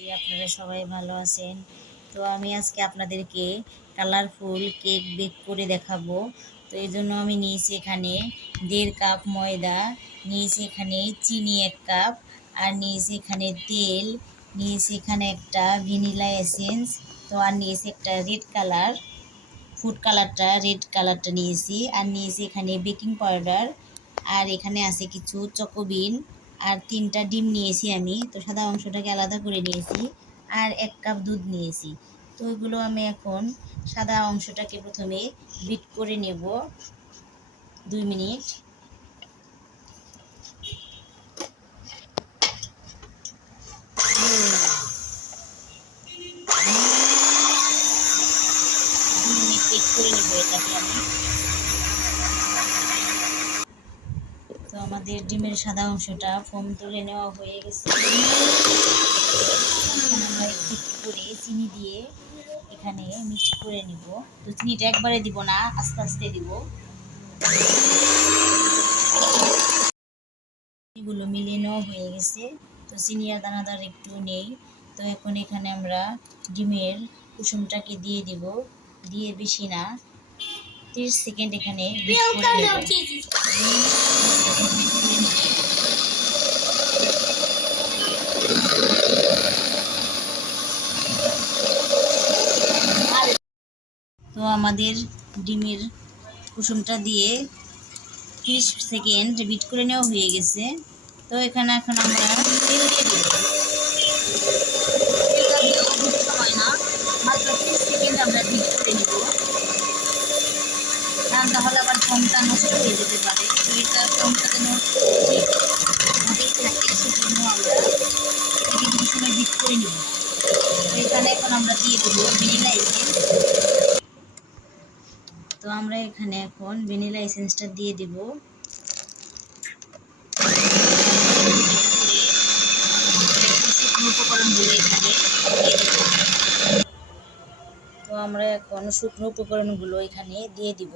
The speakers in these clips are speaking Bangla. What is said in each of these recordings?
করি আপনারা সবাই ভালো আছেন। তো আমি আজকে আপনাদেরকে কালারফুল কেক বেক করে দেখাবো। তো এই জন্য আমি নিয়েছি এখানে 1.5 কাপ ময়দা, নিয়েছি এখানে চিনি 1 কাপ, আর নিয়েছি এখানে তেল, নিয়েছি এখানে একটা ভ্যানিলা এসেন্স, তো আর নিয়েছি একটা রেড কালার, ফুড কালারটা রেড কালারটা নিয়েছি, আর নিয়েছি এখানে বেকিং পাউডার, আর এখানে আছে কিছু চকোবিন, আর 3টা ডিম নিয়েছি আমি। তো সাদা অংশটাকে আলাদা করে নিয়েছি, আর 1 কাপ দুধ নিয়েছি। তো এগুলো আমি এখন সাদা অংশটাকে প্রথমে বিট করে নেব 2 মিনিট। বিট করে নেব এটাকে আমি। তো আমাদের ডিমের সাদা অংশটা ফোম তুলে নেওয়া হয়ে গেছে। আমরা একটু করে চিনি দিয়ে এখানে মিক্স করে নিব। তো চিনিটা একবারে দিব না, আস্তে আস্তে দিব। এগুলো মিলিয়ে নেওয়া হয়ে গেছে। তো চিনি আর দানাদার একটু নেই। তো এখন এখানে আমরা ডিমের কুসুমটাকে দিয়ে দিব, দিয়ে বেশি না 30 সেকেন্ড এখানে বিট করে নেব। তো আমাদের ডিমের কুসুমটা দিয়ে 30 সেকেন্ড বিট করে নেওয়া হয়ে গেছে। তো এখানে এখন আমরা তেল দিয়ে দিব। তেলটা দিয়েও বেশি সময় না, মাত্র 30 সেকেন্ড আমরা বিট করে নিব, কারণ তাহলে আবার ফোমটা নষ্ট হয়ে যেতে পারে। তো এটা ফোমটা যেন ঠিকভাবেই থাকে, সেজন্য আমরা এটাকে কিছু সময় বিট করে নিব। তো এখানে এখন আমরা দিয়ে দেবো ভ্যানিলা এসেন্স। তো আমরা এখানে এখন ভ্যানিলা এসেন্সটা দিয়ে দিব। উপকরণগুলো এখানে দিয়ে দিব। তো আমরা এখন শুকনো উপকরণগুলো এখানে দিয়ে দিব।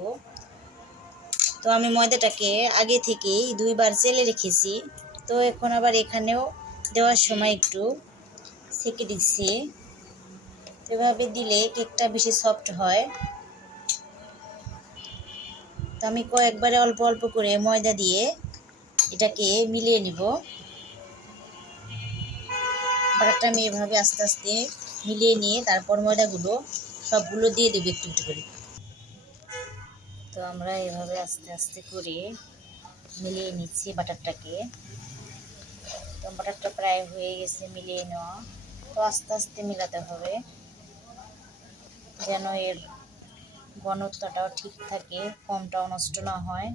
তো আমি ময়দাটাকে আগে থেকেই 2 বার চেলে রেখেছি। তো এখন আবার এখানেও দেওয়ার সময় একটু সেঁকে দিচ্ছি। এভাবে দিলে কেকটা বেশি সফট হয়। তো আমি কয়েকবারে অল্প অল্প করে ময়দা দিয়ে এটাকে মিলিয়ে নিব। বাটারটা আমি এভাবে আস্তে আস্তে মিলিয়ে নিয়ে তারপর ময়দাগুলো সবগুলো দিয়ে দেবো একটু একটু করে। তো আমরা এভাবে আস্তে আস্তে করে মিলিয়ে নিচ্ছি বাটারটাকে। তো বাটারটা প্রায় হয়ে গেছে মিলিয়ে নেওয়া। তো আস্তে আস্তে মেলাতে হবে যেন এর ঘনত্বটাও ঠিক থাকে, ফোমটাও নষ্ট না হয়।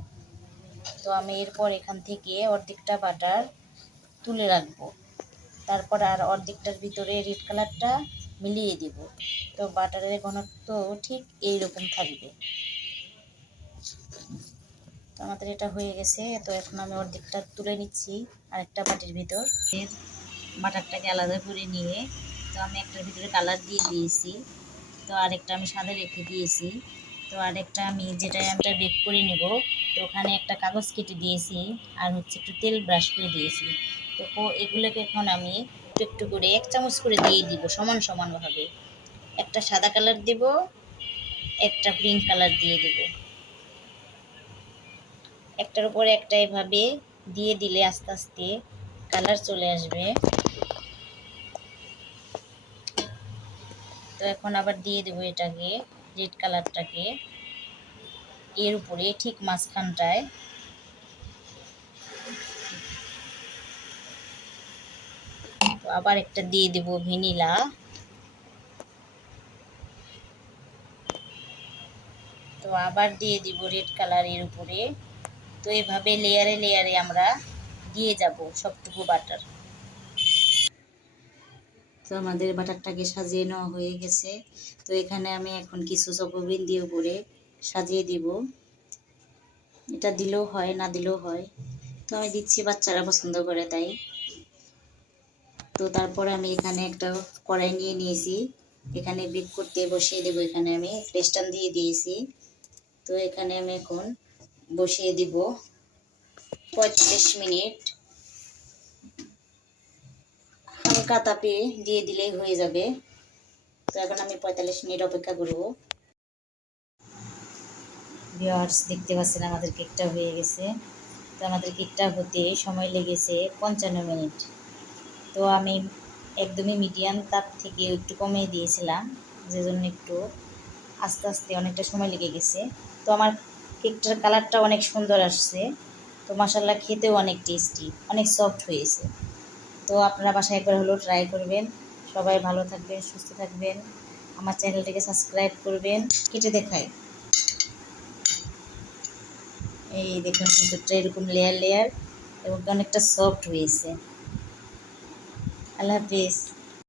তো আমি এরপর এখান থেকে অর্ধেকটা বাটার তুলে রাখবো, তারপর আর অর্ধেকটার ভিতরে রেড কালারটা মিলিয়ে দিব। তো বাটারের ঘনত্ব ঠিক এইরকম থাকবে। তো আমাদের এটা হয়ে গেছে। তো এখন আমি অর্ধেকটা তুলে নিচ্ছি আরেকটা বাটির ভিতর। বাটারটাকে আলাদা করে নিয়ে তো আমি একটার ভিতরে কালার দিয়ে দিয়েছি, তো আরেকটা আমি সাদা রেখে দিয়েছি। তো আরেকটা আমি যেটা বেক করে নেব, তো ওখানে একটা কাগজ কেটে দিয়েছি, আর হচ্ছে একটু তেল ব্রাশ করে দিয়েছি। তো এগুলোকে এখন আমি একটু একটু করে 1 চামচ করে দিয়ে দিব সমান সমানভাবে। একটা সাদা কালার দেব, একটা পিঙ্ক কালার দিয়ে দেব। একটার উপরে একটা এভাবে দিয়ে দিলে আস্তে আস্তে কালার চলে আসবে। তো এখন আবার দিয়ে দেবো এটাকে, রেড কালারটাকে এর উপরে ঠিক মাঝখানটায়। তো আবার একটা দিয়ে দেব ভ্যানিলা। তো আবার দিয়ে দিব রেড কালার এর উপরে। তো এভাবে লেয়ারে লেয়ারে আমরা দিয়ে যাব সবটুকু বাটার। তো আমাদের বাটারটাকে সাজিয়ে নেওয়া হয়ে গেছে। তো এখানে আমি এখন কিছু চকোবিন দিয়ে উপরে সাজিয়ে দিব। এটা দিলেও হয়, না দিলেও হয়, তো আমি দিচ্ছি, বাচ্চারা পছন্দ করে তাই। তো তারপরে আমি এখানে একটা কড়াই নিয়ে নিয়েছি, এখানে বেক করতে বসিয়ে দেবো। এখানে আমি স্ট্যান্ড দিয়ে দিয়েছি। তো এখানে আমি এখন বসিয়ে দিব 35 মিনিট। হালকা তাপে দিয়ে দিলেই হয়ে যাবে। তো এখন আমি 45 মিনিট অপেক্ষা করব। ভিউয়ার্স, দেখতে পাচ্ছেন আমাদের কেকটা হয়ে গেছে। তো আমাদের কেকটা হতে সময় লেগেছে 55 মিনিট। তো আমি একদমই মিডিয়াম তাপ থেকে একটু কমিয়ে দিয়েছিলাম, যে জন্য একটু আস্তে আস্তে অনেকটা সময় লেগে গেছে। তো আমার কেকটার কালারটা অনেক সুন্দর আসছে। তো মাশাআল্লাহ, খেতেও অনেক টেস্টি, অনেক সফট হয়েছে। তো আপনারা বাসায় একবার হলেও ট্রাই করবেন। সবাই ভালো থাকবেন, সুস্থ থাকবেন। আমার চ্যানেলটিকে সাবস্ক্রাইব করবেন। কেটে দেখায়, এই দেখুন ভিতরটা এরকম লেয়ার লেয়ার এবং অনেকটা সফট হয়েছে। আল্লাহ হাফিজ।